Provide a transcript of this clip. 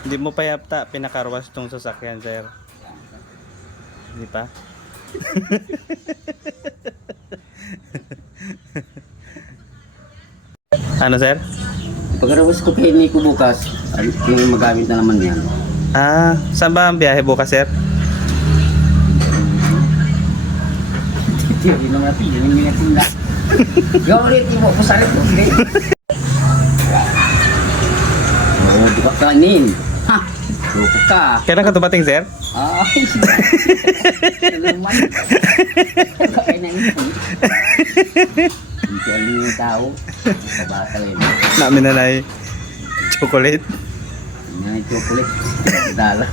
Hindi mo pa yapta pinakarwas tong sasakyan, sir. Hindi pa? Ano, sir? Pagkarawas ko kay Nico bukas, yung magamit na naman yan. Ah, saan ba ang biyahe bukas, sir? Hindi naman natin, yun yung natin na. Yung ulit, mo ko sa rin ko. Oo, di ba kanin? Ha? Lupo ka. Kailan ka dumating, sir? Ay, naluman. Bakay na ito. Hindi alam yung tao. Kabata rin. Namin na nai chocolate. Yan yung chocolate. Dala.